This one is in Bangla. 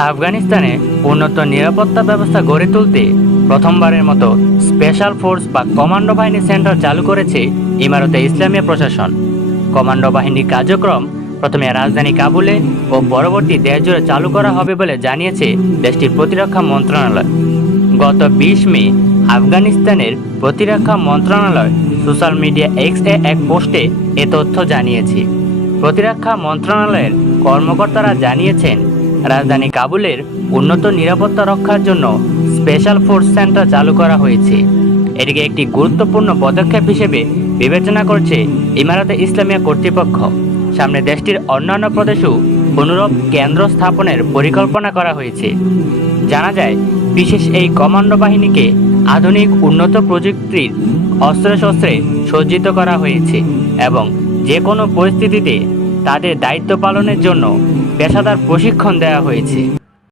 আফগানিস্তানে উন্নত নিরাপত্তা ব্যবস্থা গড়ে তুলতে প্রথমবারের মতো স্পেশাল ফোর্স বা কমান্ডো বাহিনী সেন্টার চালু করেছে ইমারতে ইসলামিয়া প্রশাসন। কমান্ডো বাহিনীর কার্যক্রম প্রথমে রাজধানী কাবুলে ও পরবর্তী দেশজুড়ে চালু করা হবে বলে জানিয়েছে দেশটির প্রতিরক্ষা মন্ত্রণালয়। গত 20 মে আফগানিস্তানের প্রতিরক্ষা মন্ত্রণালয় সোশ্যাল মিডিয়া এক্স-এ এক পোস্টে এ তথ্য জানিয়েছে। প্রতিরক্ষা মন্ত্রণালয়ের কর্মকর্তারা জানিয়েছেন, রাজধানী কাবুলের উন্নত নিরাপত্তা রক্ষার জন্য স্পেশাল ফোর্স সেন্টার চালু করা হয়েছে। এটিকে একটি গুরুত্বপূর্ণ পদক্ষেপ হিসেবে বিবেচনা করছে ইমারতে ইসলামিয়া কর্তৃপক্ষ। সামনে দেশটির অন্যান্য প্রদেশেও অনুরূপ কেন্দ্র স্থাপনের পরিকল্পনা করা হয়েছে। জানা যায়, বিশেষ এই কমান্ডো বাহিনীকে আধুনিক উন্নত প্রযুক্তির অস্ত্রশস্ত্রে সজ্জিত করা হয়েছে এবং যে কোনো পরিস্থিতিতে তাদের দায়িত্ব পালনের জন্য পেশাদার প্রশিক্ষণ দেওয়া হয়েছে।